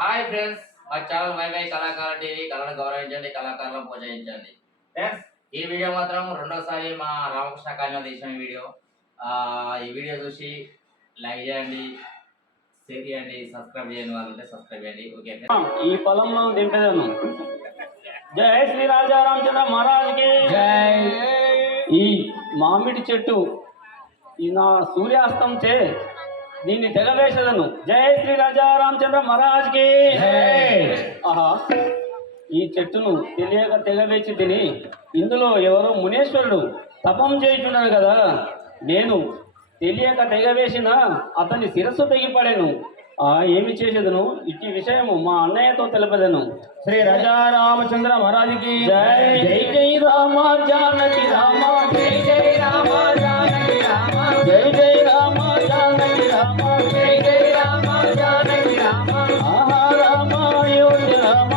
Hi friends, మా channel my కళాకార TV. కళను గౌరవించండి, కళాకారులను ప్రోత్సహించండి. ఫ్రెండ్స్, ఈ వీడియో మాత్రం రెండోసారి మా రామకృష్ణ కాలనీ తీసిన వీడియో. ఈ వీడియో చూసి లైక్ చేయండి, షేర్ చేయండి, సబ్స్క్రైబ్ చేయండి. వాళ్ళు ఉంటే సబ్స్క్రైబ్ చేయండి. ఓకే, ఈ పొలంలో దింపేదాను. జై శ్రీ రాజా రామచంద్ర మహారాజ్కి జై. ఈ మామిడి చెట్టు ఈ నా సూర్యాస్తం చే దీన్ని తెగవేసేదను. జై శ్రీ రాజా రామచంద్ర మహారాజ్కి ఆహా. ఈ చెట్టును తెలియక తెగవేసి తిని ఇందులో ఎవరో మునేశ్వరుడు తపం చేయుచున్నాడు కదా, నేను తెలియక తెగవేసిన అతని శిరస్సు తెగిపడాను. ఏమి చేసేదను ఇట్టి విషయము మా అన్నయ్యతో తెలపదను. శ్రీ రాజా రామచంద్ర మహారాజుకి జై. జై జై రామ జానకి రామ, జై జై రామ జానకి రామ, జై జై రామ జానకి రామ, జై జై రామ జానకి రామ. ఆహా రామ అయోధ్య రామ,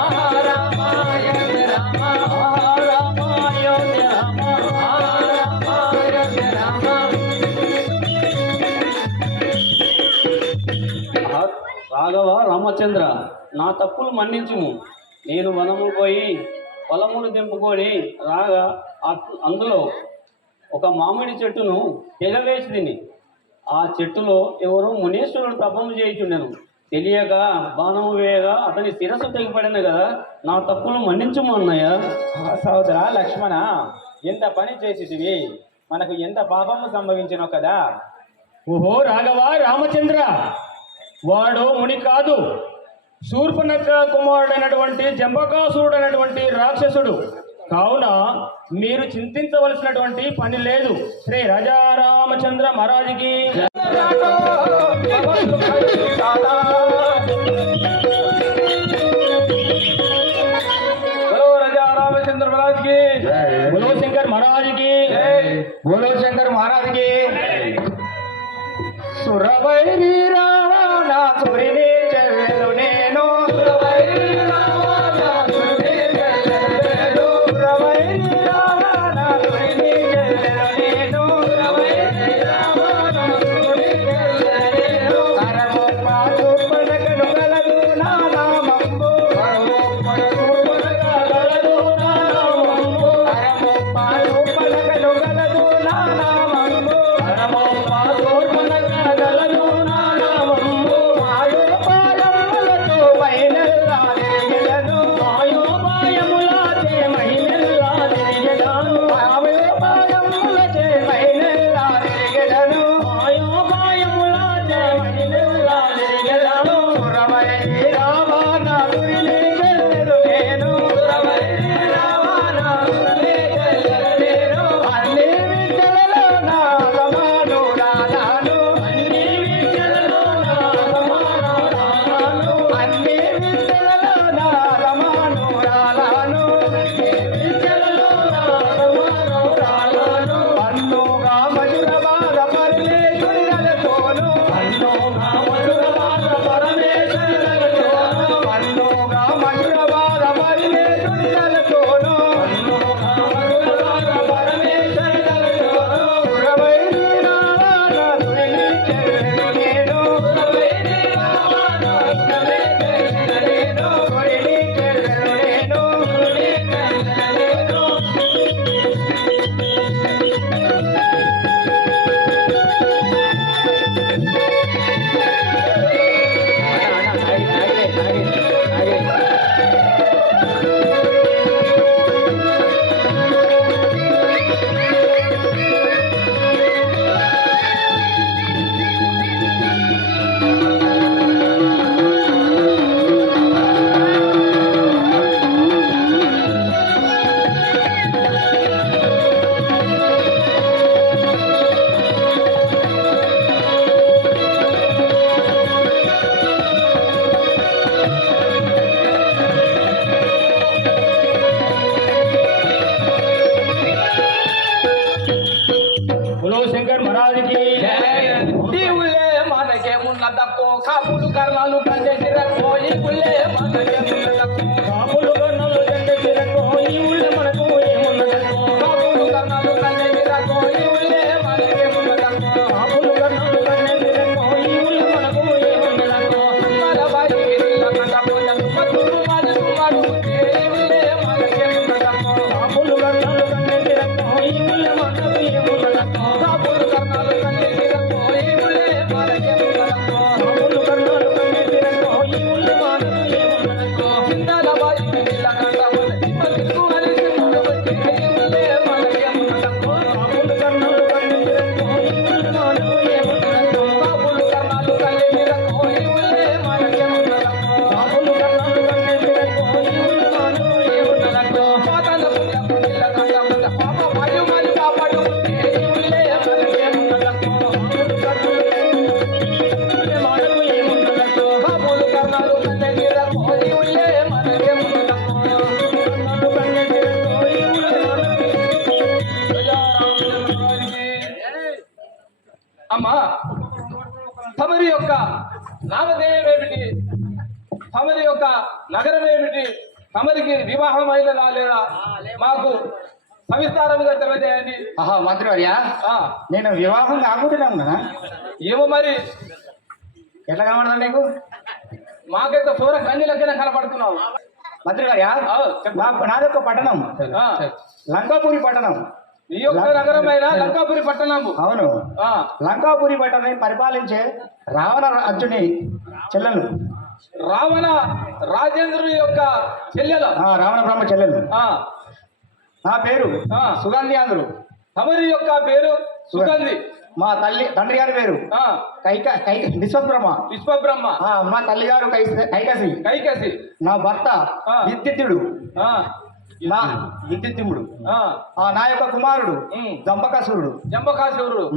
ఆహా రామ అయోధ్య రామ, ఆహా రామ అయోధ్య రామ, ఆహా రామ అయోధ్య రామ. రాఘవ రామచంద్ర, నా తప్పులు మన్నించుము. నేను వనము పోయి పొలములు దింపుకొని రాగా అందులో ఒక మామిడి చెట్టును తెగవేసి తిని ఆ చెట్టులో ఎవరో మునీశ్వరుడు తపము చేయుచుండెను. తెలియక బాణము వేయగా అతని శిరస్సు తెగిపడింది కదా, నా తప్పులు మన్నించుము అన్నయ్య. సోదరా లక్ష్మణ, ఎంత పని చేసిటివి, మనకు ఎంత పాపము సంభవించినో కదా. ఓహో రాఘవ రామచంద్ర, వాడు ముని కాదు, శూర్పణఖ కుమారుడైనటువంటి జంబకాసురుడు అయినటువంటి రాక్షసుడు. కావున మీరు చింతించవలసినటువంటి పని లేదు. శ్రీ రాజా రామచంద్ర మహారాజుకి రాజా రామచంద్ర మహారాజుకి, బోలో శంకర్ మహారాజుకి, బోలో శంకర్ మహారాజుకి. సురవైరి రావణ సురిని చెల్లెలు నేను, సురవైరి రావణ సురిని చెల్లెలు, సురవైరి రావణ సురిని చెల్లెలు నేను, సురవైరి రావణ సురిని చెల్లెలు. కరమొప్ప చూపడగను గలదు నా నామంబు, కరమొప్ప చూపడగలదు నా నామంబు, కరమొప్ప చూపడగను గలదు నా నామంబు, కరమొప్ప చూపడగలదు నా నామంబు. మాయోపాయములతో మైనల్లా తిరిగెదను, మాయోపాయములచే మైనల్లా తిరిగెదను, మాయోపాయములచే మైనల్లా తిరిగెదను, మాయోపాయములచే మైనల్లా తిరిగెదను. సురవైరి రావణ సురిని చెల్లెలు నేను, సురవైరి రావణ సురిని చెల్లెలు నేను. అన్ని విద్యలలో నా సమానురాలను, అన్ని విద్యలలో నా సమానురాలను, అన్ని విద్యలలో నా సమానురాలను, విద్యలలో నా సమానురాలను. అన్నుగా మధురవాద పరమేశ్వరులతోను, అన్నుగా మధురవాద పరమేశ్వరులతోను, అన్నుగా మధురవాద పరమేశ్వరులతోను, అన్నుగా మధురవాద పరమేశ్వరులతోను. సురవైరి రావణ సురిని చెల్లెలు నేను, సురవైరి రావణ సురిని చెల్లెలు నేను, సురిని చెల్లెలు నేను, సురిని చెల్లెలు నేను. బోలో శంకర్ మహారాజుకి దీవులే మనకేమున్న తక్కువ, కాపులు కర్ణాలు కంటే కోయి పుల్లే మనకేమున్న తక్కువ, కాపులు కర్ణాలు కంటే చిరకు ఈ ఊళ్ళో మనకు ఏమున్నదనుకో, కాపులు కర్ణాలు కంటే కోయి పుల్లే మనకేమున్న తక్కువ, కాపులు కర్ణాలు కంటే చిరకు ఈ ఊళ్ళో మనకు ఏమున్నదనుకో. మన బయటికి పోయి ఉల్లే మనదేముందమ్మో. నన్ను కన్య చేతోయి అమ్మా, తమరి యొక్క నామధేయం ఏమిటి? తమరి యొక్క నగరం ఏమిటి? తమరికి వివాహం అయినదా లేదా? మాకు సవిస్తారముగా తెలియజేయండి. ఆహా మంత్రివర్య, ఆ, నేను వివాహం కాకుండా ఉన్నా. ఏమో మరి ఎట్లా కనబడదా నీకు? మాకైతే సూర కన్యలకైనా కనపడుతున్నావు. మంత్రివర్య, నాదొక పట్టణం ఆ, లంకాపురి పట్టణం. ఈ యొక్క నగరమైన లంకాపురి పట్టణము. అవును, ఆ, లంకాపురి పట్టణాన్ని పరిపాలించే రావణ రాజుని చెల్లెలు. రావణ రాజేంద్రుని యొక్క చెల్లెలు. రావణ బ్రహ్మ చెల్లెలు. ఆ, నా పేరు ఆ. సుగంధి అందరు. తమరి యొక్క పేరు సుగంధి. మా తండ్రి గారి పేరు ఆ, విశ్వబ్రహ్మ. విశ్వబ్రహ్మ. మా తల్లి గారు కైకసి. కైకసి. నా భర్త ఆ. విద్యుత్తుడు. ఆ, నా విద్యుత్తిముడు. ఆ, నా యొక్క కుమారుడు ఉమ్. జంబకాసురుడు. జంబకాసురుడు.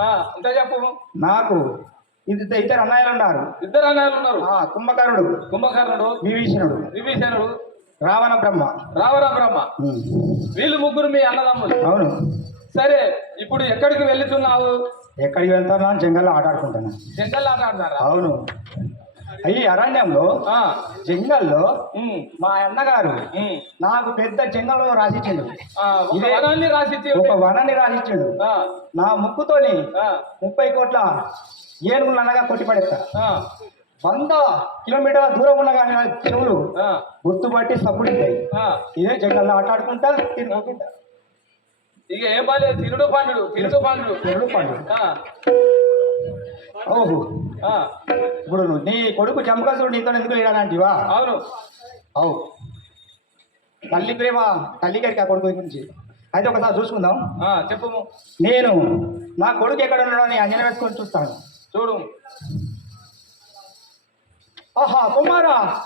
ఆ, ఇంత చెప్పు. నాకు ఇద్దరు అన్నయ్యలు ఉన్నారు. ఇద్దరు అన్నయ్యలు ఉన్నారు. కుంభకర్ణుడు, కుంభకర్ణుడు, విభీషణుడు, విభీషణుడు, రావణ బ్రహ్మ. రావణ బ్రహ్మ. వీళ్ళు ముగ్గురు మీ అన్నదమ్ములు. అవును. సరే, ఇప్పుడు ఎక్కడికి వెళ్తున్నావు? ఎక్కడికి వెళ్తాను? జంగల్లో ఆట ఆడుకుంటాను. జంగల్ ఆట ఆడతారా? అవును. ఈ అరణ్యంలో ఆ, జంగల్లో ఉమ్, మా అన్నగారు ఉమ్. నాకు పెద్ద జంగల్లో రాసిచ్చిండు. ఆ, ఒక ఇదే- వనాన్ని రాసిచ్చి ఒక వనాన్ని రాసిచ్చిండు. ఆ, నా ముక్కుతోని ఆ, 30 కోట్ల ఏనుగులు అనగా కొట్టి పడేస్తా. ఆ, 100 కిలోమీటర్ల దూరం ఉన్న కానీ నా చెవులు ఆ, గుర్తుపట్టి సప్పుడింటాయి. ఆ. ఇదే జంగల్లో ఆట ఆడుకుంటా తిరుగుకుంటా. ఇక ఏం బాలేదు, తిరుడు పండుడు, తిరుడు పండుడు. చెవులు పండు. ఆ, ఓహో, ఆ, ఇప్పుడు నీ కొడుకు జంబకాసురుడు నీతో ఎందుకు లేడానంటివా? అవును. అవు, తల్లి ప్రేమ తల్లి గారికి ఆ కొడుకు గురించి అయితే ఒకసారి చూసుకుందాం. ఆ, చెప్పు. నేను నా కొడుకు ఎక్కడ ఉన్నాడో అని అంజన వేసుకొని చూస్తాను. చూడు. ఆహా, కుమారా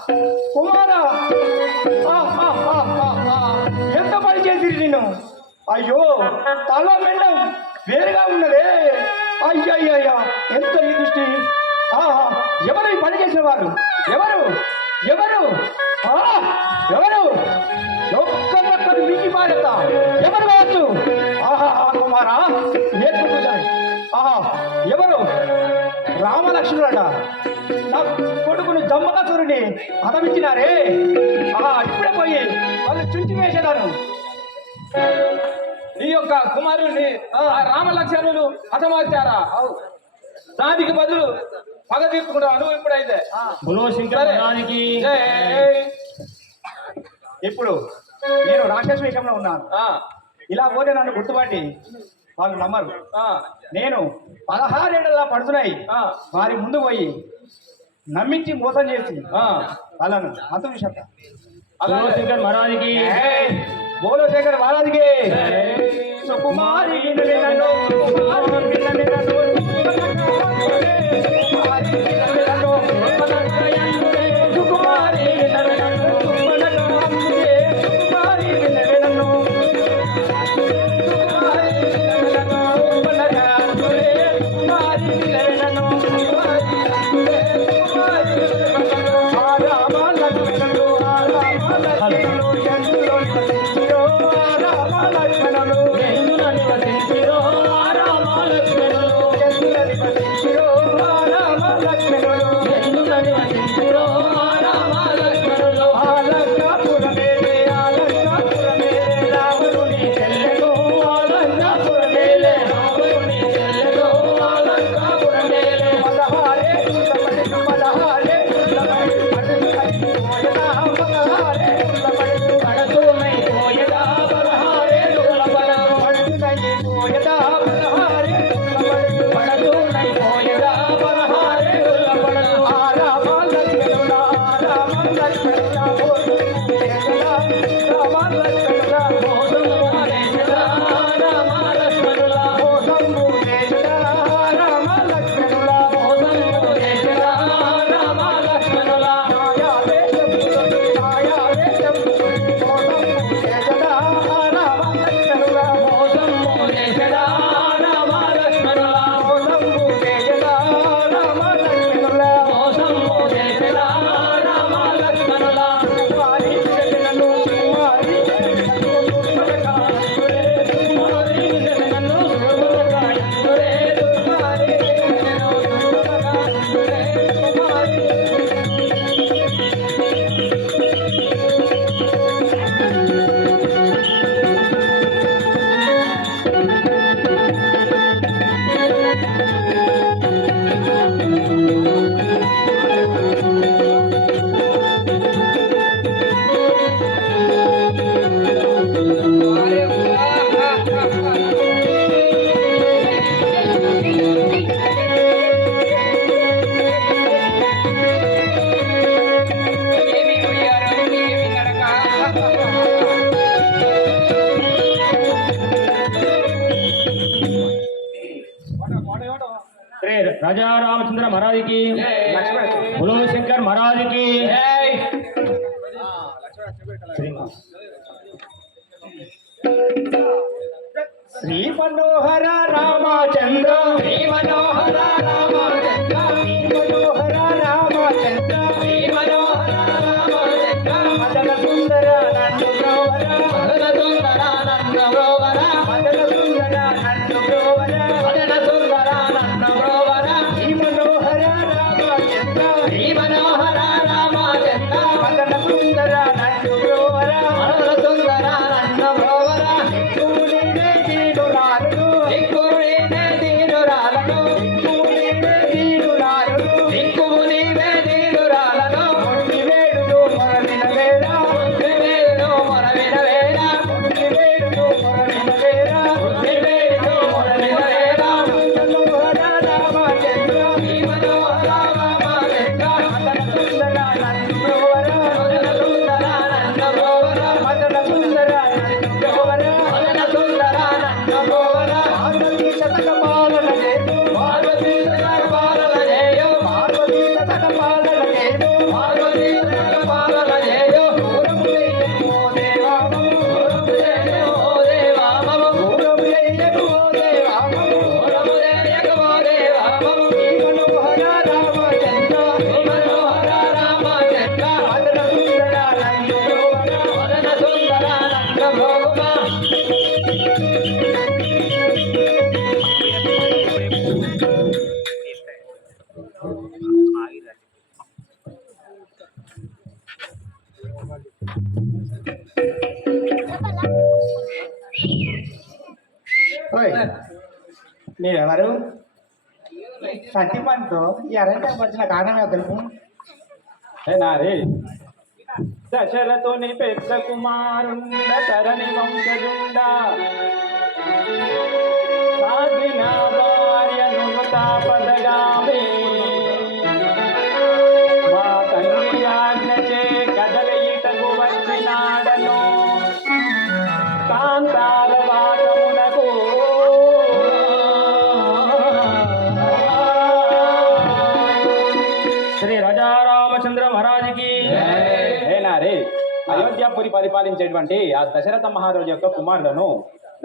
కుమారా, ఎంత పని చేసిరి నిన్ను. అయ్యో, తల మెండం వేరుగా ఉన్నదే. అయ్యయ్యా, ఎంత ఈ దృష్టి. ఎవరు ఈ పని చేసిన వారు? ఎవరు ఎవరు ఎవరు? ఒక్కరు మీకు పాడతా ఎవరు కావచ్చు? కుమారా, నేర్చుకుంటాను. ఎవరు? రామలక్ష్మణుడ నా కొడుకును జంబకాసురుడిని హతమించినారే. ఇప్పుడే పోయి వాళ్ళు చుంచి వేసేదాను. నీ యొక్క కుమారుడిని రామలక్ష్మణులు హతమార్చారా? దానికి బదులు పగ తీర్చుకుంటావు నువ్వు ఇప్పుడైతే. ఇప్పుడు నేను రాక్షస వేషంలో ఉన్నాను. ఇలా పోతే నన్ను గుర్తుపట్టి వాళ్ళు నమ్మరు. నేను 16 ఏళ్ళలా పడుతున్నాయి వారి ముందు పోయి నమ్మించి మోసం చేసి వాళ్ళను అంతమిషత. బోలో శంకర్ మహారాజుకి. సుకుమారి राजा रामचंद्र महाराज की बोलो शंकर महाराज की శ్రీ మనోహర రామచంద్ర శ్రీ మనోహర రామచంద్ర శ్రీ మనోహర రామచంద్ర శ్రీ మనోహర రామచంద్ర మదన సుందర నందు బ్రోవర మదన సుందర నందు బ్రోవర మదన సుందర నందు బ్రోవర మదన సుందర నందు బ్రోవర శ్రీ మనోహర రామచంద్ర శ్రీ మనోహర రామచంద్ర మదన సుందర నందు బ్రోవర మదన సుందర నందు బ్రోవర మీరెవరు సత్యపంతో ఈ అరణ్యం వచ్చిన కారణమే తెలుపు నారే దశరథుని పెద్ద కుమారుండ తరణి వంశజుండ సాధిన భార్యను తాపదగామి మా తండ్రి ఆజ్ఞచే కదలయిటకు వచ్చినాడను కాంతార వాసమునకు శ్రీ రాజా రామచంద్ర మహారాజ్ కి రే అయోధ్యాపురి పరిపాలించేటువంటి ఆ దశరథ మహారాజు యొక్క కుమారులను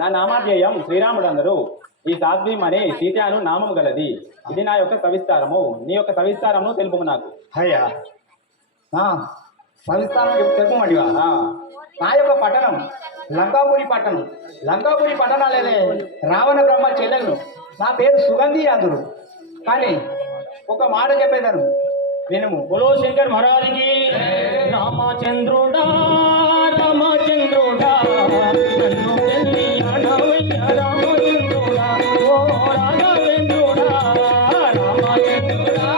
నా నామాధ్యేయం శ్రీరాముడు అందరూ ఈ సాధ్వీం అనే సీత అను నామము గలది. ఇది నా యొక్క సవిస్తారము. నీ యొక్క సవిస్తారము తెలుపు నాకు. అయ్యా సవిస్తారం తెలుపమండివా? నా యొక్క పట్టణం లంకాపురి పట్టణం. లంకాపురి పట్టణాలే రావణ బ్రహ్మ చెల్లెలు. నా పేరు సుగంధి యాదుడు. కానీ ఒక మాట చెప్పేదాను వినుము. బోలో శంకర్ మహారాజుకి. రామచంద్రుడా రామచంద్రుడా నన్ను వెళ్ళి అడవయ్య రామచంద్రుడా ఓ రాఘవేంద్రుడా రామచంద్రుడా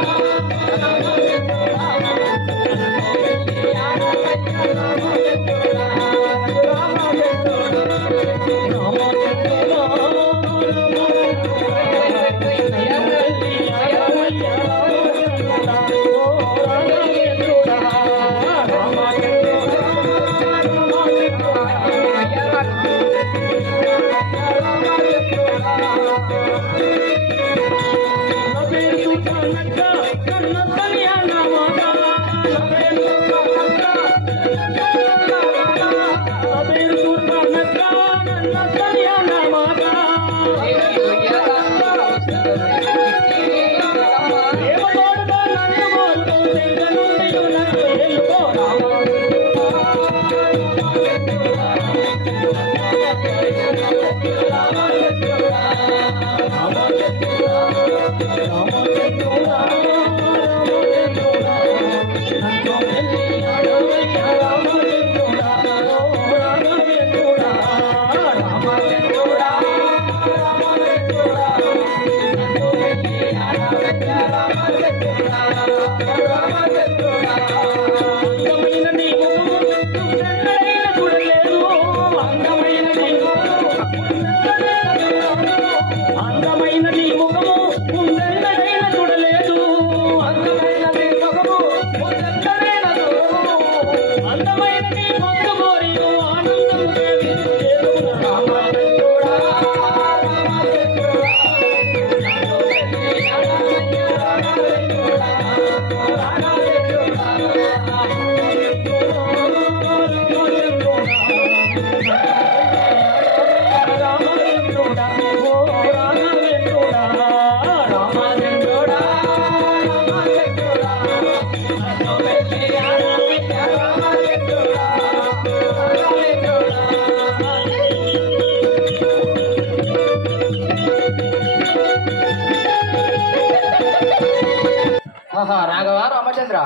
ఆహా రాఘవ రామచంద్ర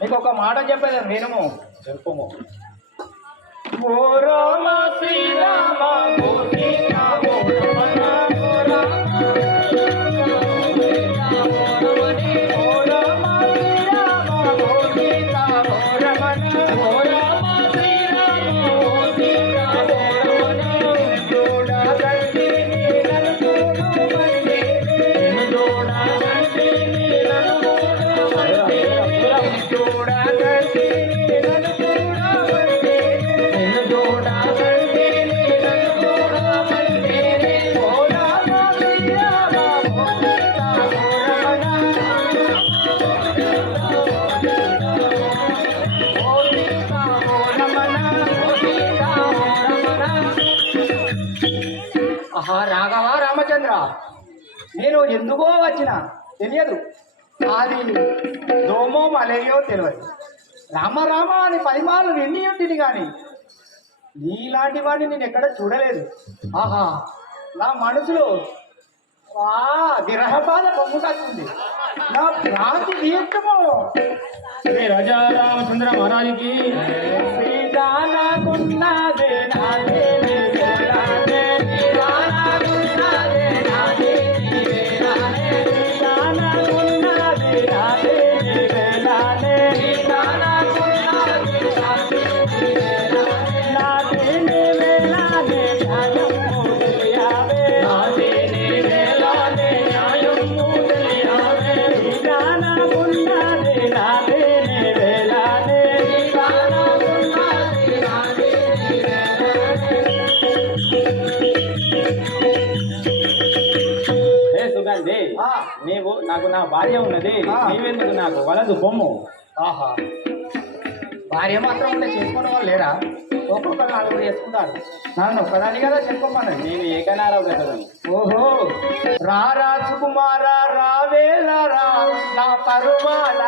నీకు ఒక మాట చెప్పేది వినుము. చెప్పుము. ఓ రామ శ్రీరామ ఓ సీత ఓ రమణ, ఓ రామ ఓ రామ శ్రీరామ ఓ సీత ఓ రమణ, ఓ రామ శ్రీరామ ఓ సీత ఓ రమణ. జోడా తండ్రి నన్ను చూడమంటే, జోడా తండ్రి నన్ను చూడమంటే, జోడా తండ్రి నన్ను చూడమంటే, జోడా తండ్రి నన్ను చూడమంటే, ఓ రామ శ్రీరామ ఓ సీత ఓ రమణ, ఓ సీత ఓ రమణ, ఓ సీత ఓ రమణ. ఆహా రాఘవ రామచంద్ర నేను ఎందుకో వచ్చిన తెలియదు, అది దోమో మలేరియో తెలియదు. రామ రామ అని పరిమాణాలు ఎన్ని ఉంటుంది కానీ నీలాంటి వాడిని నేను ఎక్కడ చూడలేదు. ఆహా నా మనసులో విరహబాధ పొంగుకొస్తుంది, నా భ్రాంతి తీర్థము. శ్రీ రాజా రామచంద్ర మహారాజుకి శ్రీదానకున్నదే నాదే నీవేలానే, శ్రీదానకున్నదే నాదే నీవేలానే, శ్రీదానకున్నదే నాదే నీవేలానే, శ్రీదానకున్నదే నాదే నీవేలానే, నాదే నీవేలానే న్యాయము తెలియావే, నాదే నీవేలానే న్యాయము తెలియావే, శ్రీదానకున్నదే నాదే నీవేలానే, శ్రీదానకున్నదే నాదే హే సుగంధి, ఆ. నీవు నాకు నా భార్య ఉన్నది, ఆ. నీవెందుకు నాకు వలదు బొమ్ము. ఆహా భార్య మాత్రం ఉంటే చేసుకునే వాళ్ళు లేరా? ఒక్కొక్కరు నలుగురు చేసుకుంటారు, నన్ను ఒక్కదాని కదా చేసుకోమన్నది. నేను ఏకనారావు బ్రతకను. ఓహో రారా సుకుమారా రావేలరా నా పరువాల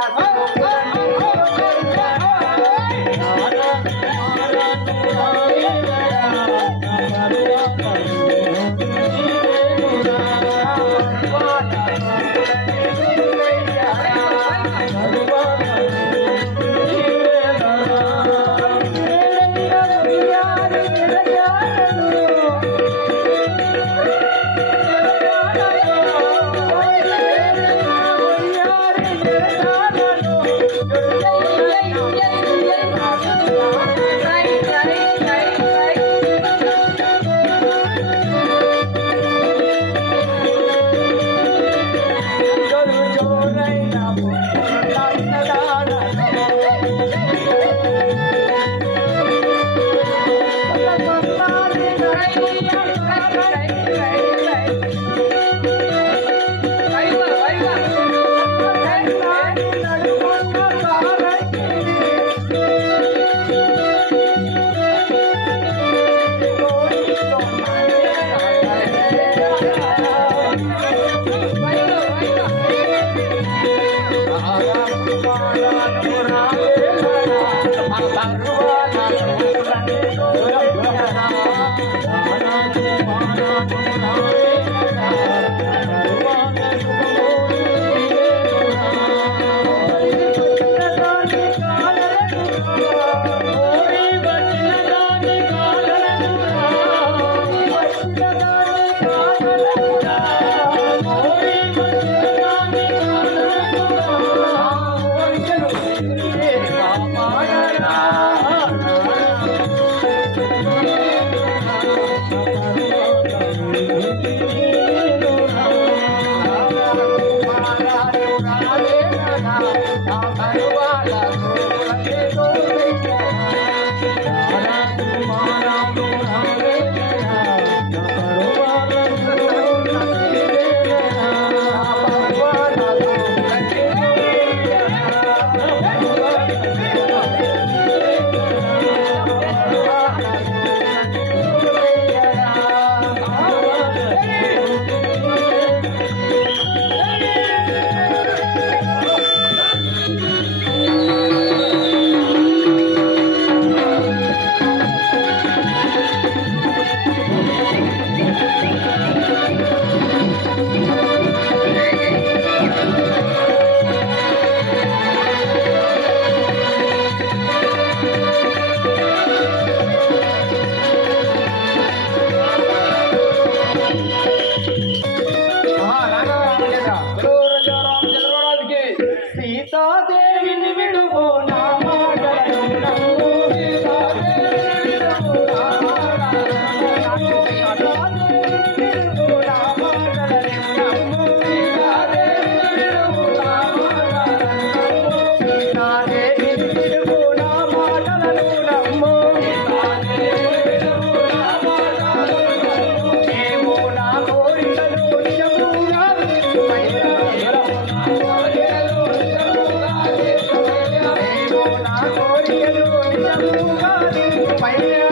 కోరికలు నిజముగా తీర్చుమయ్యా.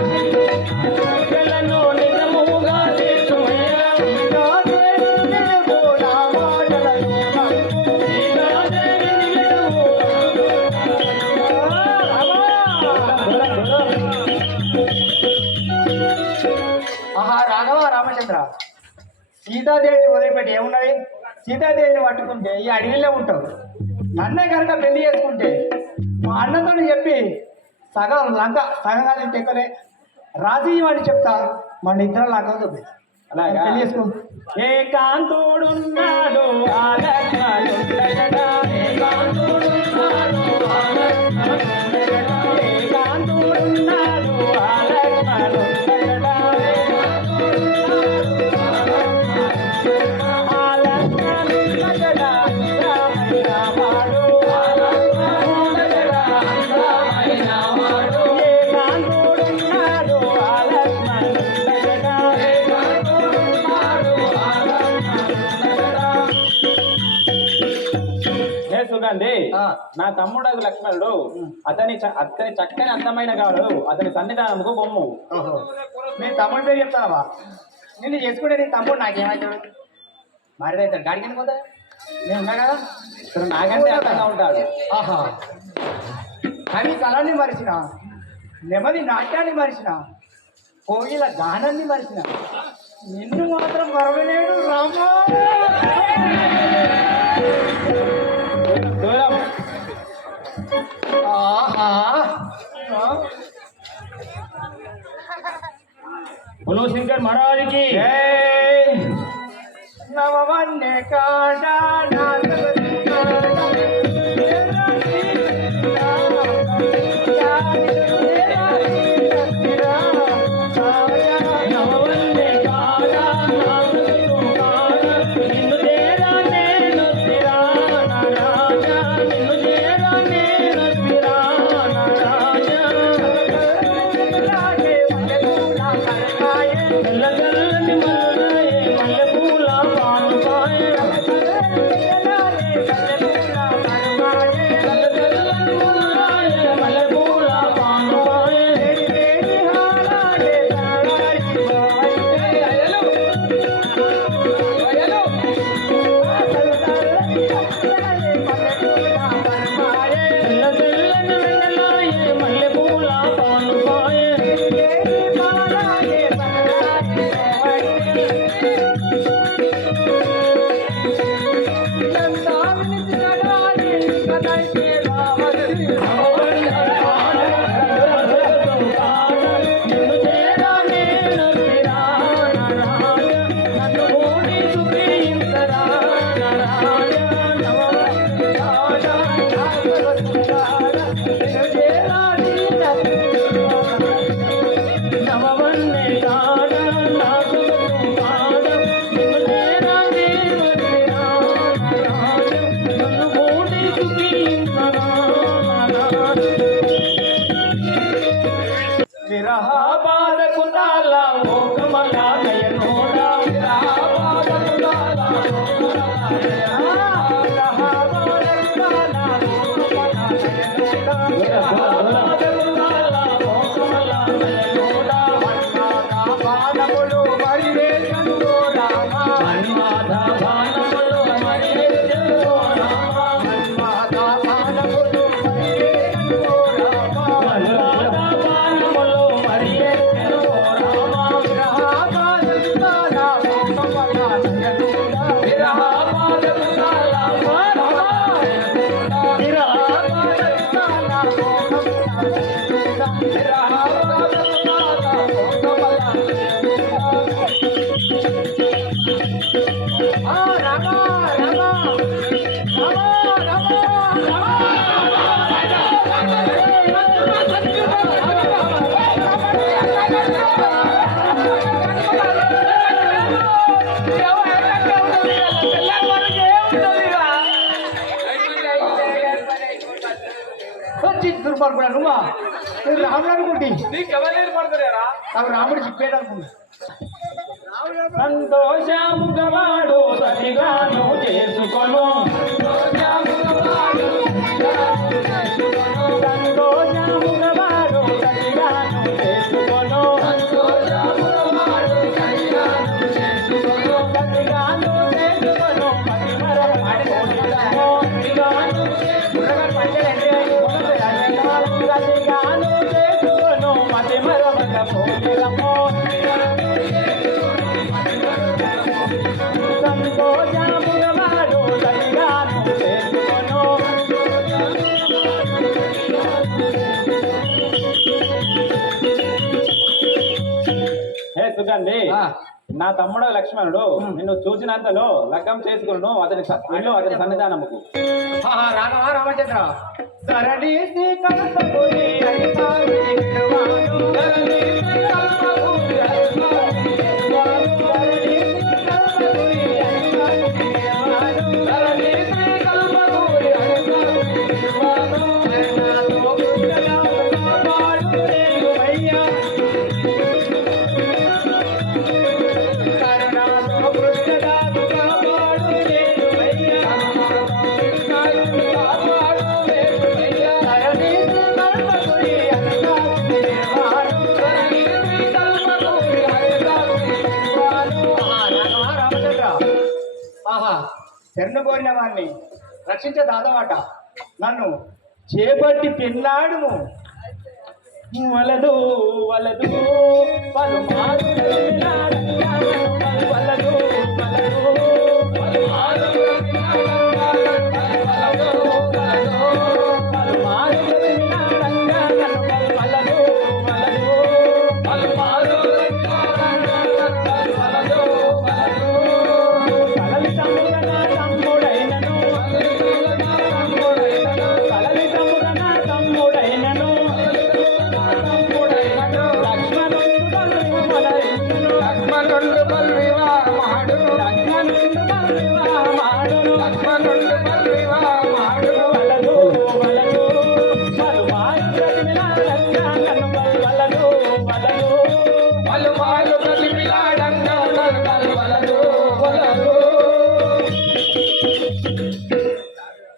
కోరికలను నిజముగా తీర్చుమయ్యా. సీతాదేవిని విడువు నా మాటలలోన. సీతాదేవిని విడువు. ఆహా రాఘవ రామచంద్ర, సీతాదేవిని వదిలిపెట్టి ఏమున్నది? సీతాదేవిని పట్టుకుంటే ఈ అడవిలో ఉంటావు. నన్నే కనుక పెళ్లి చేసుకుంటే మా అన్నతో చెప్పి సగం లంక సగం కాదు తెక్కలే రాజీ అని చెప్తా, మన ఇద్దరు లంక అలాగా? పెళ్లి చేసుకో. ఏకాంతుడున్నాడు ఆలక్ష్మణుండగడా. ఏకాంతుడున్నాడు ఆలక్ష్మణుండగడా. ఏకాంతుడున్నాడు ఆలక్ష్మణుండగడా. ఆలక్ష్మణుండగడా అందమైన వాడు. ఆలక్ష్మణుండగడా అందమైన వాడు. ఏకాంతుడున్నాడు ఆలక్ష్మణుండగడా. సుగంధి, నా తమ్ముడు లక్ష్మణుడు అతని చక్కని అందమైన గాడు. అతని సన్నిధానముకు బొమ్ము. నేను తమ్ముడి పేరు చెప్తానవా? నిన్ను చేసుకుంటే నీ తమ్ముడు నాకేమవుతాడు? మరి అవుతాడు గాడికి పోతా. నేను ఉన్నా కదా, ఇతను నాకంటే అందంగా ఉంటాడు. ఆహా కవి కళని మరిచిన, నెమలి నాట్యాన్ని మరిచిన, కోయిల గానాన్ని మరిచిన, నిన్ను మాత్రం మరవలేడు రామా. దూరం. ఆహా బోలో శంకర్ మహారాజుకి నవవన్య కాడా నాగవల్లి కాడా తేరా నీరా సాయా నవవన్య కాడా నాగవల్లి కాడా నిన్ను చేరా నేను తిరా నారాజా. నిన్ను చేరా నేను తిరా నారాజా. రాగే మల్లెపూల కరకాయే తెల్లగల్లని మల్లె మల్లెపూల పానుపాయే. రాగే మల్లెపూల కరకాయే తెల్లగల్లని మల్లెపూల పానుపాయే. వేడి హాలాగే తాళాయి బాయే అయలు అయలు తెల్లగల్లని వెన్నెలాయే మల్లెపూల పానుపాయే. నిన్ను చేరా నేను తిరా నారాజా. నన్ను ఓడి సుఖించరా నారాజా. నవవన్నే కాడా నాగవల్లి కాడా నిన్ను చేరా నేను తిరా నారాజా. నన్ను ఓడి సుఖించరా నారాజా. విరహాబాధకు తాళ ఓ కమల నయనోడా. విరహాబాధకు తాళ ఓ కమల నయనోడా. విరహాబాధకు తాళ ఓ కమల నయనోడా. విరహాబాధకు తాళ ఓ కమల నయనోడా. మన్మథ బాణములు మరివేశను రామా. మన్మథ బాణములు మరివేశను రామా. మన్మథ బాణములు మరివేశను రామా. మన్మథ బాణములు మరివేశను రామా. విరహాబాధకు తాళ ఓ కమల నయనోడా. విరహాబాధకు తాళ ఓ కమల నయనోడా. విరహాబాధకు తాళ ఓ కమల నయనోడా. విరహాబాధకు తాళ ఓ కమల నయనోడా. ఆ రామా రామా రామా దుర్మార్గుడా నువ్వా? నువ్వు రాముడు అనుకుంటే నీకెవరు పడతారా? నాకు రాముడు చెప్పేది అనుకున్నా. సంతోషముగవాడు సరిగాను చేసుకొను. సంతోషముగవాడు రతిగాను చేసుకొను మతి మరవక పోలిరమ్మో సంతోషముగవాడు రతిగాను చేసుకొను హే సుగంధి నా తమ్ముడు లక్ష్మణుడు నిన్ను చూసినంతలో లగ్గం చేసుకును అతని అతని సన్నిధానముకు రాఘవా రామచంద్ర ధరణీసి కల్పపురి అరిసారి విడువాను ధరణీసి కల్పపురి అరిసారి విడువాను ధరణీసి కల్పపురి అరిసారి విడువాను ధరణీసి కల్పపురి అరిసారి విడువాను నాతో పుట్టగా పాడు రేగుమయ్యా కరుణాతో పుట్టగా పాడు రేగుమయ్యా శరణు కోరిన వాడిని రక్షించే దాదవాట నన్ను చేపట్టి పెళ్ళాడుము వలదు వలదు పలుమారు వలదు వలదు పలుమారు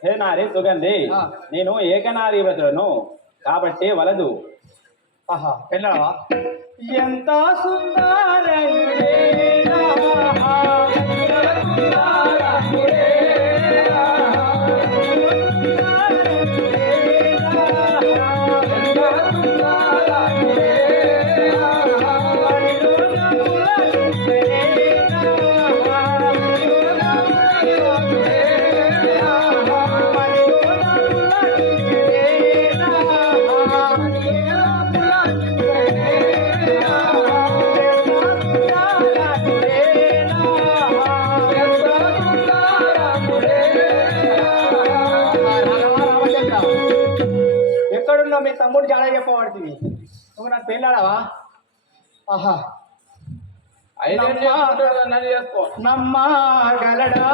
హే నారి సుగంధి నేను ఏకనారీవతులను కాబట్టి వలదు ఆహా పెళ్ళావా ఎంత సుందరుడే ఎక్కడున్నావు మీ తమ్ముడు జాడ చెప్పబడుతుంది నువ్వు నాకు పెళ్ళాడవా ఆహా నమ్మగలడా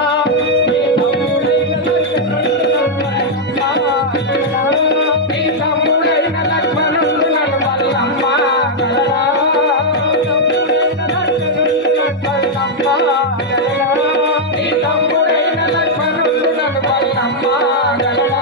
తమ్ముడైన లక్ష్మణుడు నన్ను నమ్మగలడా తమ్ముడైన లక్ష్మణుడు నన్ను నమ్మగలడా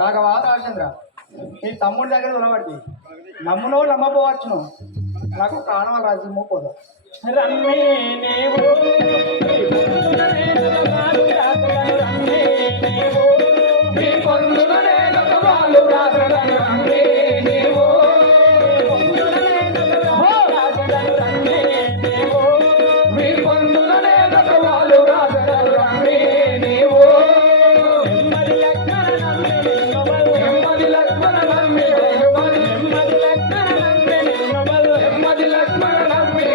రాఘవా రాజేంద్ర నీ తమ్ముడి దగ్గర నిలబడి నమ్మునో నమ్మపోవచ్చును నాకు ప్రాణం రాజ్యము పోదు రమ్మే నీవు రమ్మే నీవు మీ పొందున నేనొక వాళ్ళు రాజలను రమ్మే నీవు మీ పొందున నేనొక వాళ్ళు రాజలను రమ్మే నీవు నెమ్మది లక్ష్మణ నమ్మి నెమ్మది లక్ష్మణ నమ్మి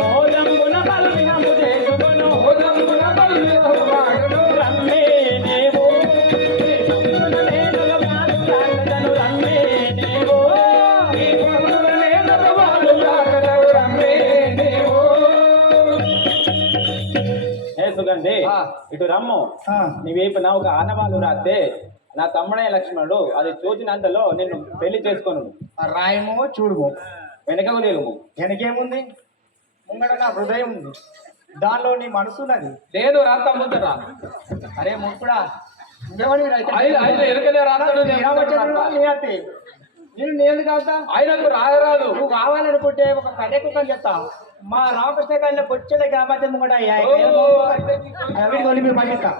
మోదంబున బల్విహము చేసుకొను ఓదంబున బల్విహము వాడును రమ్మే నీవు రమ్మే నీవు మీ పొందున నేనొక వాళ్ళు రాజలను రమ్మే నీవు హే సుగంధి ఆ. ఇటు రమ్ము ఆ. నీ వైపున ఒక ఆనవాళ్ళు రాస్తే నా తమ్ముడే లక్ష్మణుడు అది చూచినంతలో నిన్ను పెళ్లి చేసుకోను. రాయము చూడుము, వెనకకు తిరుగుము. వెనకేముంది? ముంగడ నా హృదయం ఉంది, దానిలో నీ మనసు ఉన్నది. లేదు రాత ముందరా. అరే ముక్కుడా, ఇంకేమని ఎరుకలే రాతాడు. నేను నేను కాదా? ఆయనకు రాయరాదు. నువ్వు కావాలనుకుంటే ఒక కథ కుక్కని చెప్తా. మా రామకృష్ణ గారిలో పొచ్చలే కాబట్టి ముంగట మీరు పండిస్తా.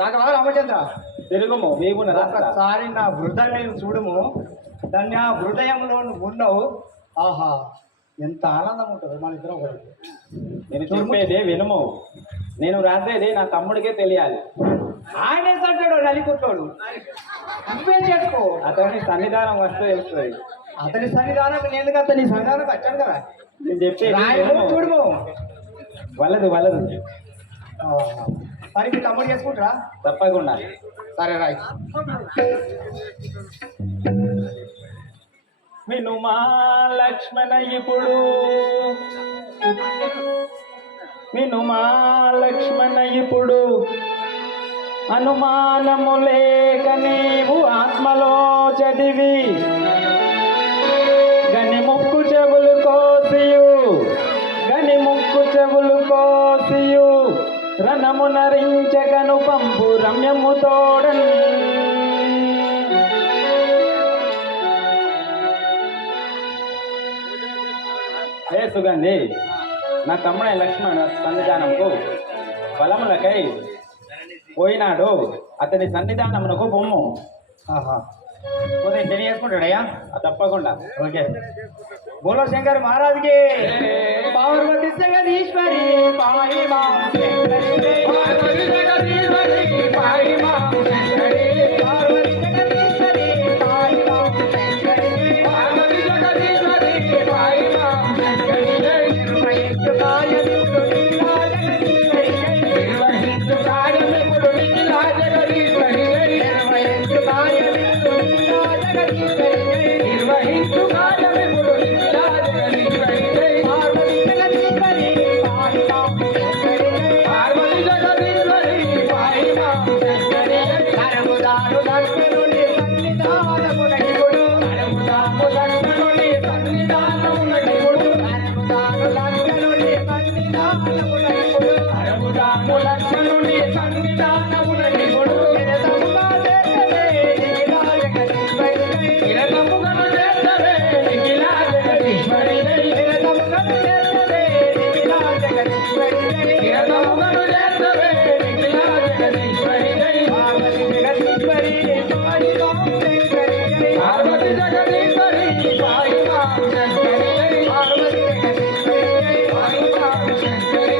రాఘవ రామచంద్ర, తిరుగుము వేగున రాత. ఒకసారి నా హృదయం చూడుము, దాన్ని ఆ హృదయంలో నువ్వు ఉన్నావు. ఆహా, ఎంత ఆనందం ఉంటుంది మన ఇద్దరం ఒకటి. నేను చెప్పేది వినుము. నేను రాసేది నా తమ్ముడికే తెలియాలి. ఆయనే అంటాడు నలికుట్టాడు, నువ్వే చేసుకో. అతని సన్నిధానం వస్తే తెలుస్తుంది. అతని సన్నిధానం నేను కదా, నీ సన్నిధానం వచ్చాను కదా. నేను చెప్పేది రాయము వినుము. చూడుము. వలదు వలదు. మరి మీ తమ్ముడు చేసుకుంటారా? తప్పకుండా. సరే రాయ్. వినుమా లక్ష్మణ ఇప్పుడు, వినుమా లక్ష్మణ ఇప్పుడు, అనుమానము లేక నీవు ఆత్మలో చదివి గని ముక్కు చెవులు కోసియు, గని ముక్కు చెవులు కోసియు రణము నరించగను పంపు రమ్యము తోడన్. హే సుగంధి, నా తమ్ముడే లక్ష్మణ సన్నిధానంకు బలములకై పోయినాడు. అతని సన్నిధానమునకు బొమ్ము. ఉదయం తెలియ చేసుకుంటాడయ్యా? తప్పకుండా. ఓకే. బోలో శంకర్ మహారాజ్కి. పార్వతి జగదీశ్వరి పాయి మాం శంకరి, పార్వతి జగదీశ్వరి పాయి మాం శంకరి, పార్వతి జగదీశ్వరి పాయి మాం శంకరి, పార్వతి జగదీశ్వరి పాయి మాం శంకరి. నిర్వహించు కార్యమిప్పుడు నిఖిలా జగదీశ్వరి, నిర్వహించు కార్యమిప్పుడు నిఖిలా జగదీశ్వరి, నిర్వహించు కార్యమిప్పుడు నిఖిలా జగదీశ్వరి, నిర్వహించు కార్యమిప్పుడు నిఖిలా జగదీశ్వరి. పార్వతి జగదీశ్వరి పాయి మాం శంకరి, పార్వతి జగదీశ్వరి పాయి మాం శంకరి. కరముదాను లక్ష్మణుని సన్నిధానమునకిప్పుడు, కరముదాను లక్ష్మణుని సన్నిధానమునకిప్పుడు, కరముదాను లక్ష్మణుని సన్నిధానమునకిప్పుడు, కరముదాను లక్ష్మణుని సన్నిధానమునకిప్పుడు. నిరతముగా చేసవే నిఖిలా జగదీశ్వరి, నిరతముగా చేసవే నిఖిలా జగదీశ్వరి, నిరతముగా చేసవే నిఖిలా జగదీశ్వరి, నిరతముగా చేసవే నిఖిలా జగదీశ్వరి. పార్వతి జగదీశ్వరి పాయి మాం శంకరి, పార్వతి జగదీశ్వరి పాయి మాం శంకరి, పార్వతి జగదీశ్వరి పాయి మాం శంకరి.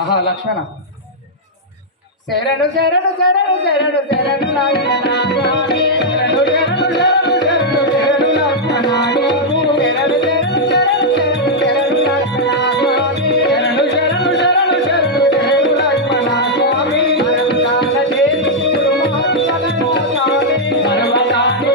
ఆహా లక్ష్మణ, శరణు శరణు శరణు శరణు శరణు లక్ష్మణ స్వామి, శరణు శరణు శరణు శరణు శరణు లక్ష్మణ స్వామి, శరణు శరణు శరణు శరణు శరణు లక్ష్మణ స్వామి, శరణు శరణు శరణు శరణు శరణు లక్ష్మణ స్వామి. పర్వతాల చేరి శివుడు మహాత్మగడా స్వామి, పర్వతాల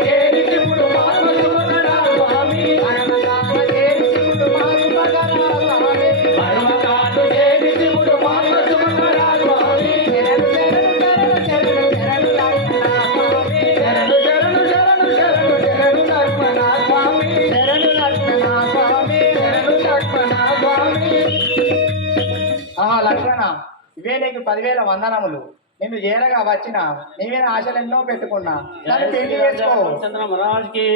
చేరి శివుడు మహాత్మగడా స్వామి, పర్వతాల చేరి శివుడు మహాత్మగడా స్వామి, పర్వతాల చేరి శివుడు మహాత్మగడా స్వామి. శరణు శరణు శరణు శరణు శరణు లక్ష్మణ స్వామి, శరణు శరణు శరణు శరణు శరణు లక్ష్మణ స్వామి, శరణు లక్ష్మణ స్వామి, శరణు లక్ష్మణ స్వామి. ఆహా లక్ష్మణ, ఇవే నీకు 10,000 వందనములు. నిన్ను చేరగా వచ్చిన నీవే ఆశలు ఎన్నో పెట్టుకున్నా, నన్ను పెళ్లి చేసుకో. రామచంద్ర మహారాజ్కి.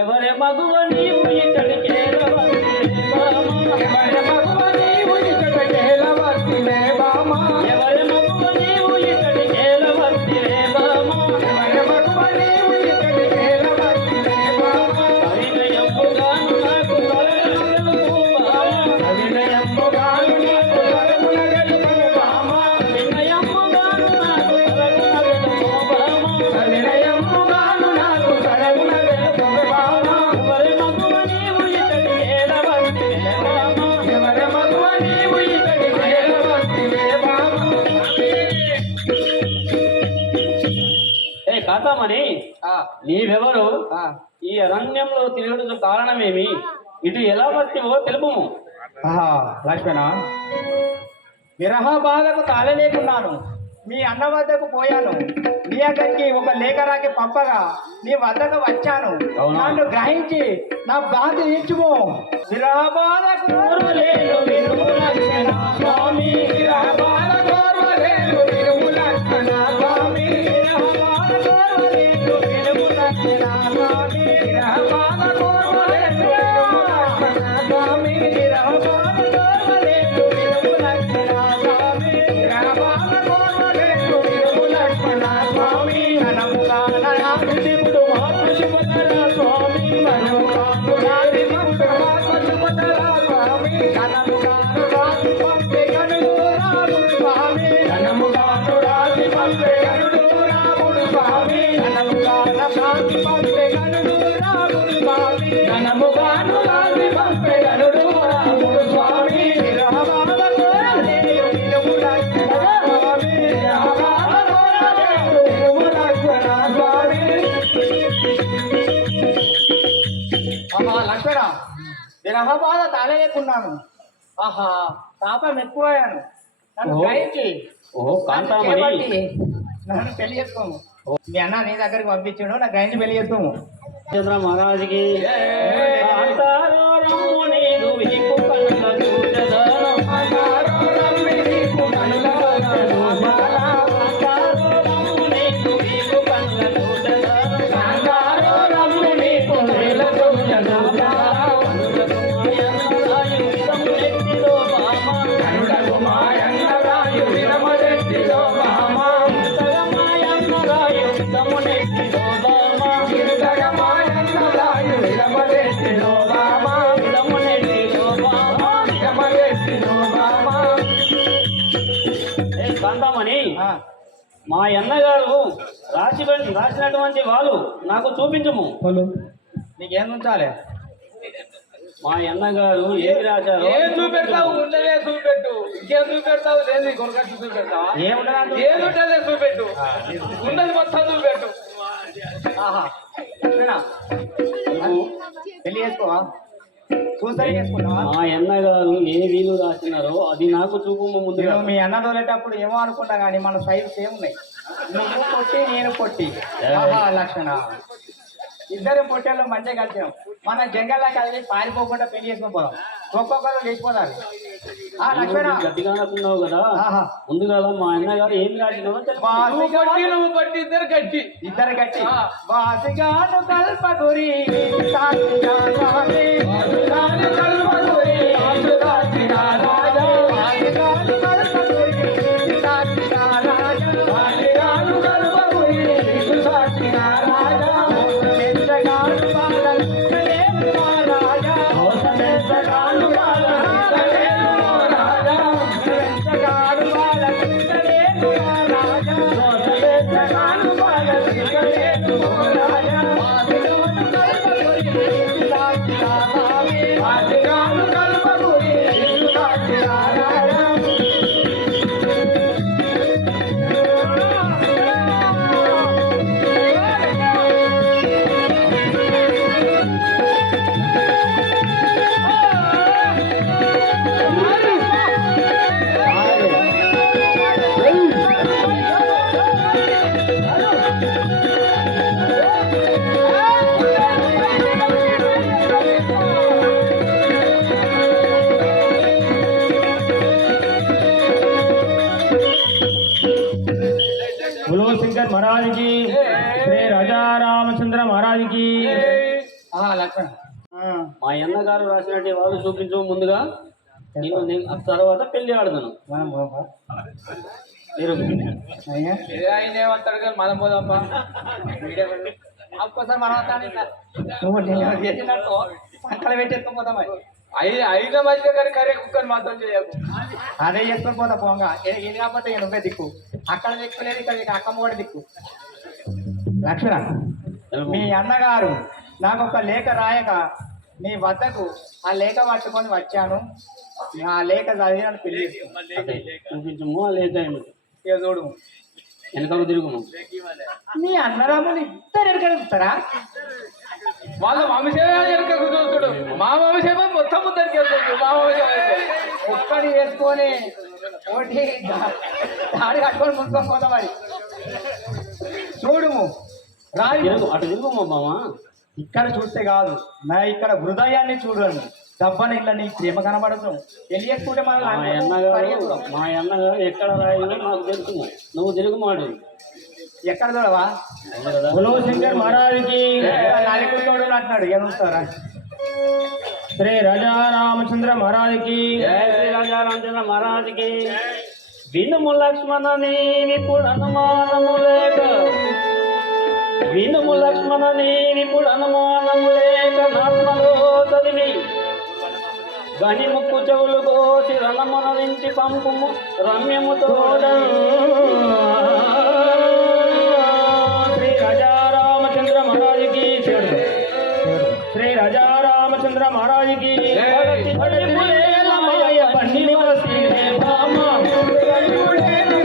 ఎవరి మగువ నీవు ఇతడికి ఎవరి మగువ నీవు ఇతడికేల వర్తిలే బామా, ఎవరి మగువ నీవు ఇతడికి వర్తిరే బామా, ఎవరి మగువ నీవు ఇతడికేల వర్తిలే బామా. అవినయముగాను నాకు కలగను బామా, అవినయముగాను నీకు కరమున గెలుపను బామా, వినయముగాను నాకు కలగను బామా, అవినయముగాను నాకు కరమున గెలుపను బామా. ఎవరి మగువ నీవు ఇతడికి వర్తిరే బామా. ఎవరి మగువ నీవు ఇతడికేల వర్తిలే బామా. ఏ కాతామణి, ఆ, నీవెవరు? ఆ. ఈ అరణ్యంలో తిరుగుటకు కారణమేమి? ఇటు ఎలా వస్తివో తెలుపుము. ఆహా లక్ష్మణ, విరహ బాధకు తాళలేకున్నాను. మీ అన్న వద్దకు పోయాను. నీ అక్కడికి ఒక లేఖ రాకి పంపగా నీ వద్దకు వచ్చాను. అవునా? నన్ను గ్రహించి నా బాధ తీర్చుము. విరహ బాధకు ఓర్వలేను వినుము లక్షణ స్వామి. విరహ బాధకు ఓర్వలేను వినుము లక్షణ స్వామి. విరహ బాధకు ఓర్వలేను వినుము లక్షణ స్వామి. విరహ బాధకు ఓర్వలేను వినుము లక్షణ స్వామి. విరహ బాధకు ఓర్వలేను వినుము లక్షణ స్వామి. విరహ బాధకు ఓర్వలేను వినుము లక్షణ స్వామి. ఘనముగా నయామి దిగుడు మాతృ శుభకర స్వామి. ఘనముగా పురారి మాతృ శుభకర స్వామి. ఘనముగా రాజి పంపే గనుడు రాముడు స్వామి. ఘనముగా రాజి పంపే గనుడు రాముడు స్వామి. ఘనముగా రాజి పంపే గనుడు రాముడు స్వామి. ఘనముగా రాజి పంపే గనుడు రాముడు స్వామి. విరహ బాధ కోరలేను వినుము లక్షణ స్వామి. విరహ బాధ కోరలేను వినుము లక్షణ స్వామి. ఆహా లక్ష్మణ, విరహ బాధ తాళలేకున్నాను. ఆహా పాపం ఎక్కువయ్యాను. నన్ను ఓ. గ్రహించి ఓహో కాంతామణి, చేపట్టి నన్ను పెళ్లి చేసుకోము. మీ అన్న నీ దగ్గరికి పంపించాడు, నాకు గ్రహించి పెళ్లి చేసుకోము. చంద్ర మహారాజుకి కాంతారో రమ్ము నీదు వీపు కనుల చూచెదను. కాంతారో రమ్ము నీకు కనుల చూచెదను. కాంతారో రమ్ము నీదు వీపు కనుల చూచెదను. కాంతారో రమ్ము నీకు కనుల చూచెదను. కనులకు మాయన్నరాయు విరమదెత్తిలో భామ. చిరుతగ మాయన్నరాయు విరమదెత్తిలో భామ. కాంతామణి, ఆ, మా అన్నగారు రాసినటువంటి వాళ్ళు నాకు చూపించము. నీకేం ఉంచాలి? మా అన్నగారు ఏమి రాశారు? ఏం చూపెడతావు? ఉండలే చూపెట్టు. ఇంకేం చూపెడతావు? లేదు కొరకట్టు చూపెడతావా? ఏముండదు? ఏది ఉంటలే చూపెట్టు. ఉండదు మొత్తం చూపెట్టు. ఆహా లక్ష్మణ, నువ్వు పెళ్లి చేసుకోవా? చూసరి చేసుకున్నావా? మా అన్నగారు ఏ వీలు రాసినారో అది నాకు చూపము ముందుగా. నేను మీ అన్న తోలేటప్పుడు ఏమో అనుకుంటా కానీ మన సైజు సేమ్ ఉన్నాయి. నువ్వు పొట్టి నేను పొట్టి. ఆహా లక్షణ, ఇద్దరు పొట్టేళ్ళు మంచిగా కలిసాం. మన జంగల్లా కలిసి పారిపోకుండా పెళ్లి చేసుకుని పోదాం. ఒక్కొక్కరు లేచిపోతారు. ఆ లక్ష్మణ, గట్టిగా అనుకున్నావు కదా, ఆహా ముందుగా మా అన్నగారు ఏమి రాసినారో తెలుసు. నువ్వు పట్టి ఇద్దరు గట్టి. ఇద్దరు గట్టి. ఆ. వాసిగాను కల్పగురి సాక్షిగా స్వామి. వాసిగాను కల్పగురి సాక్షిగా రాజా. వాసిగాను కల్పగురి సాక్షిగా రాజా. వాసిగాను కల్పగురి సాక్షిగా రాజా. మెచ్చగాను బాలకలేము మా రాజా. మెచ్చగాను బాలకలేము మా రాజా. మెచ్చగాను బాలకలేము మా రాజా. మెచ్చగాను బాలకలేము మా రాజా. వాసిగాను కల్పగురి సాక్షిగా స్వామి. వాసిగాను కల్పగురి సాక్షిగా రాజా. बोलो शंकर महाराज की, श्री राजा रामचंद्र महाराज की। ఆహా లక్ష్మణ, మా అన్నగారు రాసినటువంటి వాళ్ళు చూపించు ముందుగా. నేను ఆ తర్వాత పెళ్లి ఆడదాను. మనం పోదామా? మీరు అయ్యా ఆయన ఏమంటాడు కానీ మనం పోదాంపా. ఒక్కసారి మనం నువ్వు నేను చేసినట్టు సంకల పెట్టేసుకొని పోతామా? అయిన మధ్య కానీ కర్రీ కుక్కని మాత్రం చేయకు. అదే చేసుకొని పోతా పోంగా. ఇది కాకపోతే ఇక నువ్వే దిక్కు. అక్కడ దిక్కులేదు, ఇక్కడ నీకు అక్కమ్మ కూడా దిక్కు. లక్ష్మణ, మీ అన్నగారు నాకు ఒక లేఖ రాయక నీ వద్దకు ఆ లేఖ పట్టుకొని వచ్చాను. ఆ లేఖ చదివి నన్ను పెళ్లి చేసుకున్నాను. అదే చూపించము లేక ఏమిటి ఇక చూడు, వెనకకు తిరుగుము. మీ అన్నరాములు ఇద్దరు ఎడగలుగుతారా? వాళ్ళ వంశమే వెనక చూస్తుడు. మా వంశమే మొత్తం ముందరికి వెళ్తుంది. మా వంశం అయితే ఒక్కడి వేసుకొని పోటీ దాడి కట్టుకొని ముందుకొని పోతా మరి చూడుము రాజు తిరుగు అటు తిరుగు మా మామ. ఇక్కడ చూస్తే కాదు నా ఇక్కడ హృదయాన్ని చూడండి దబ్బన ఇళ్ళ నీ ప్రేమ కనబడదు పెళ్లి చేసుకుంటే మా అన్నగారు ఎక్కడ రాయాలో నాకు తెలుసు. నువ్వు తిరుగు మాడు. ఎక్కడ చూడవా బోలో శంకర్ महाराज की నాలుగుడు అంటున్నాడు ఏం చూస్తారా श्री राजा रामचंद्र महाराज की జై శ్రీ రాజా రామచంద్ర మహారాజుకి. వినుము లక్ష్మణని విపుడు అనుమానము లేక, వినుము లక్ష్మణని విపుడు అనుమానము లేక, నాత్మలో చదివి గని ముక్కు చెవులు కోసి రణమనరించి పంపుము రమ్యము తోడ. श्री राजा रामचंद्र महाराज की श्री राजा रामचंद्र महाराज की माय बन्नी वसी रे भामा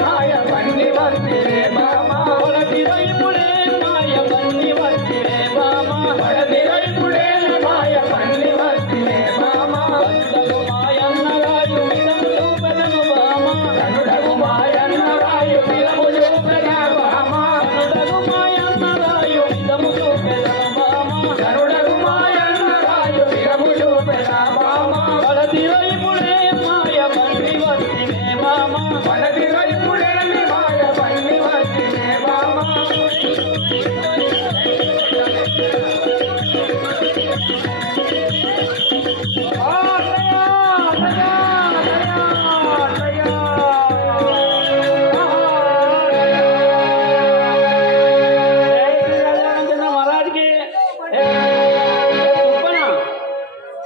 माय बन्नी वसी रे भामा बड़तिरई पुड़े माय बन्नी वसी रे भामा बड़तिरई पुड़े माय बन्नी वसी रे भामा बंदगु मायन्न रायु मिदमुलु పెదను భామా కనుడగు మాయన్న రాయు మిదములు పెదను భామా కనుడగు మాయన్న రాయు మిదములు పెదను భామా కనుడగు మాయన్న రాయు మిదములు పెదను భామా బడతిరై పుడే మాయ బన్ని వస్తినే భామా బడతిరై పుడే మాయ బన్ని వస్తినే భామా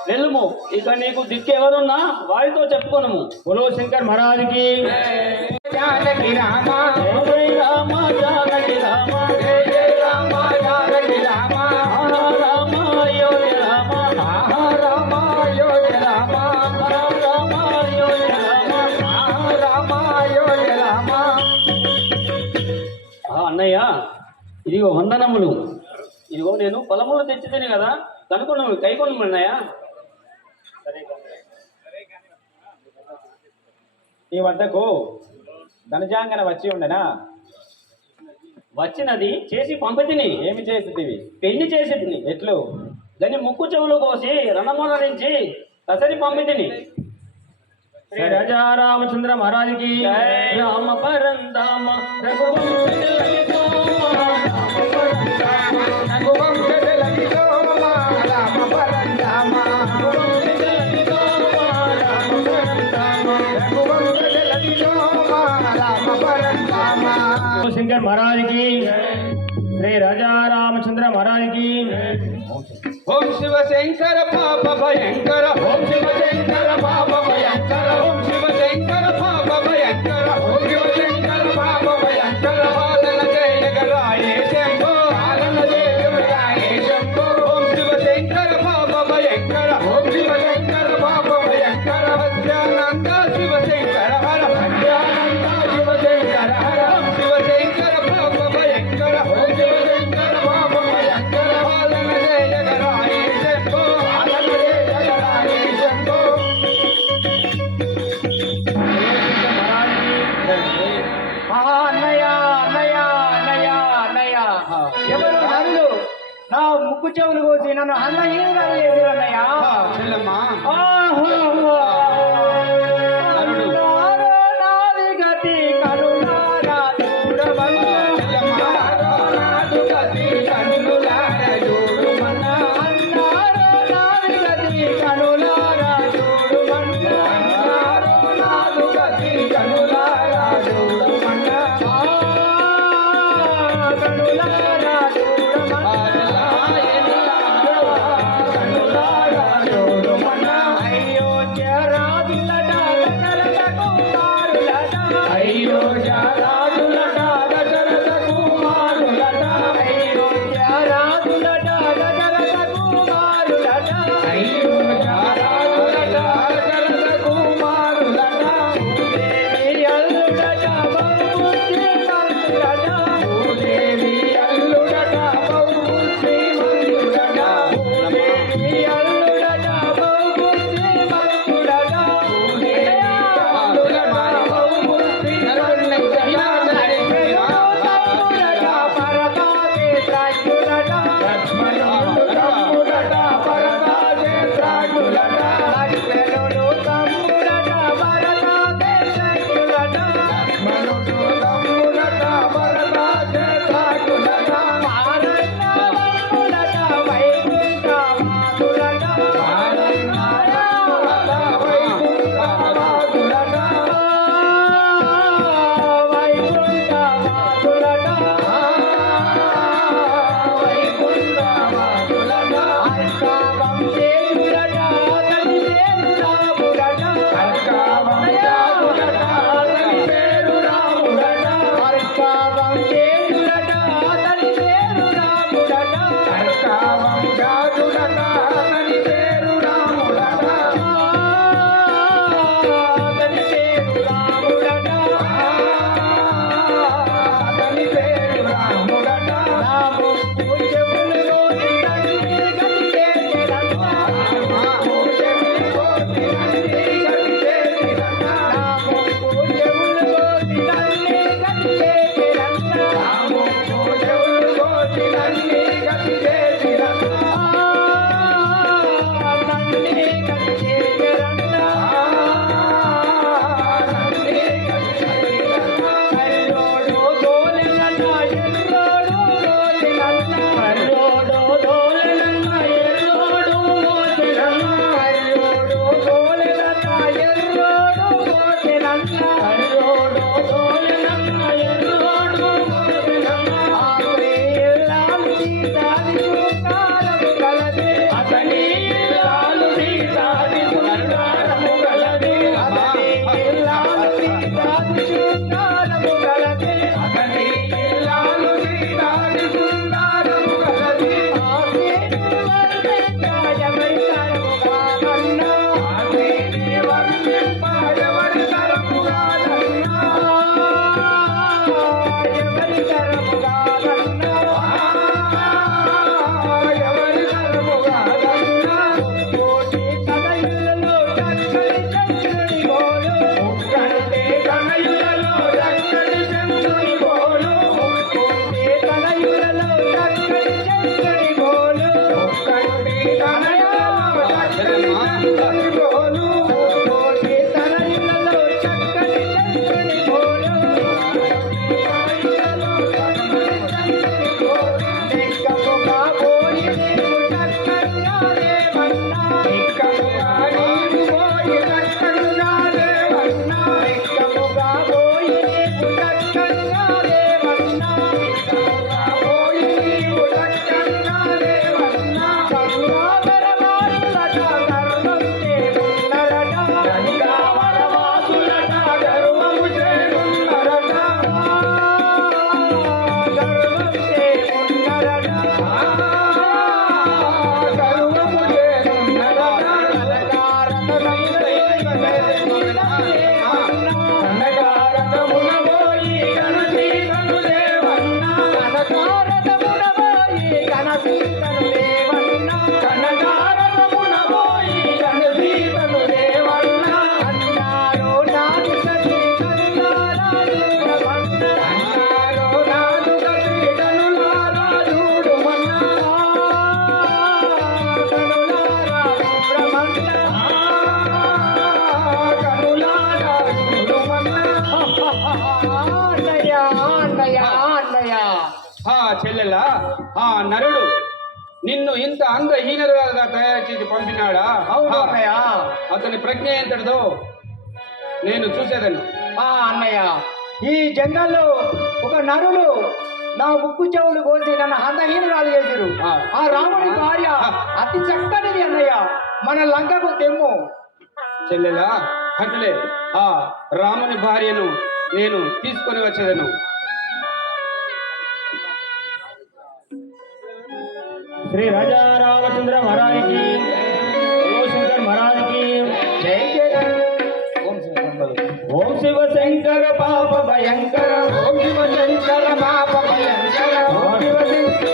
వెల్లుము. ఇక నీకు దిక్కు ఎవరున్నా వారితో చెప్పుకోను. बोलो शंकर महाराज की జానకి రామ జై జై రామ జానకి రామ, జయ జయ రామ జానకి రామ రామ అయోధ్య రామ, రామ అయోధ్య రామ రామ అయోధ్య రామ. రామ అయోధ్య రామ అన్నయ్య ఇదిగో వందనములు. ఇదిగో నేను పొలములు తెచ్చితేనే కదా కనుకొను కైకొను అన్నయ్య. ఈ వద్దకు ధనజాంగన వచ్చి ఉండనా వచ్చినది చేసి పంపితిని. ఏమి చేసిదివి పెళ్లి చేసేది ఎట్లు దాన్ని ముక్కు చెవులు కోసి రణమూల నుంచి కసరి పంపితిని. श्री राजा रामचंद्र महाराज की జై రామ పరందామ రఘువంశ రఘువంశజలకి సోమ రామ పరంధామ రఘువంశజలకి సోమ రామ పరంధామ शंकर महाराज की श्री राजा रामचंद्र महाराज की ఓం శివ శంకర పాప భయంకర ఓం శివ శంకర పాప భయంకర ఓం శివ శంకర పాప భయంకర ఓం శివ శంకర పాప భయంకర పాలన జయగరాయే శంభో పాలన జయగరాయే శంభో ఓం శివ శంకర పాప భయంకర ఓం శివ శంకర పాప భయంకర సత్యానంద శివ శంకర హర సత్యానంద శివ శంకర హర ఓం శివ శంకర పాప భయంకర ఓం శివ శంకర పాప భయంకర పాలన జయగరాయే శంభో పాలన జయగరాయే శంభో అన్నయ్య అన్నయ్య అన్నయ్య అన్నయ్య ఎవరు నన్ను నా ముక్కు చెవులు కోసి నన్ను అన్నయ్య చేసి అన్నయ్య చెల్లమ్మా నాది గతి కరుణారా చూడమన్నా నాదు గతి కనులార చూడుమన్నా అన్నారో నాది గతి కనులారా చూడుమన్నా అన్నారో నాదు గతి కనులారా చూడుమన్నా కనులారా చూడమన్నా కనులారా చూడుమన్నా అయోధ్య రామ ఎవరి తరము కాదన్నా ఎవరి తరము కాదన్నా కోటి కథయులలో చక్కని చంద్రుని పోలు కంటే కనయులలో చక్కని చంద్రుని పోలు కోటి కథయులలో చక్కని చంద్రుని పోలు కంటే కనయులలో చక్కని చంద్రుని పోలు కోటి కథయులలో చక్కని చంద్రుని పోలు లెక్కముగా పోయి నీవు చక్కగా లేవన్నా లెక్కముగా నీవు పోయి చక్కగా లేవన్నా లెక్కముగా పోయి నీవు చక్కగా లేవన్నా లెక్కముగా పోయి నీవు చక్కగా లేవన్నా గంగాధరవాసులట గర్వం చేరున్నరట గంగాధరవాసులట గర్వము చేరున్నరట గర్వం చేరున్నరట గర్వము చేరున్నరట కనకారతమున పోయి కనసీతను లేవన్నా కనకారతమున పోయి కనసీతను లేవన్నా కనకారతమున పోయి కనసీతను లేవన్నా అన్నారో నాదు సతి కనులారాజుడమన్నా అన్నారో నాదు సతి కనులారాజుడమన్నా చెల్లెలా ఆ నరుడు నిన్ను ఇంత అంగహీనరుగా తయారు చేసి పంపినాడా అవును అన్నయ్య. అతని ప్రజ్ఞ ఎంతటిదో నేను చూసేదను. అన్నయ్య ఈ జంగల్లో ఒక నరులు నా ముక్కు చెవులు కోసి నన్ను హంతహీనురాలు చేసిరు ఆ రాముడి భార్య అతి చక్కనిది అన్నయ్య మన లంకకు తెమ్ము చెల్లెలా అట్లే ఆ రాముని భార్యను నేను తీసుకొని వచ్చేదను. శ్రీ రాజా రామచంద్ర మహారాజుకి శంకర్ మహారాజుకి జై జయ ఓం శివ శంకర పాప భయంకర ఓం శివ శంకర పాప భయంకర ఓం శివ శంకర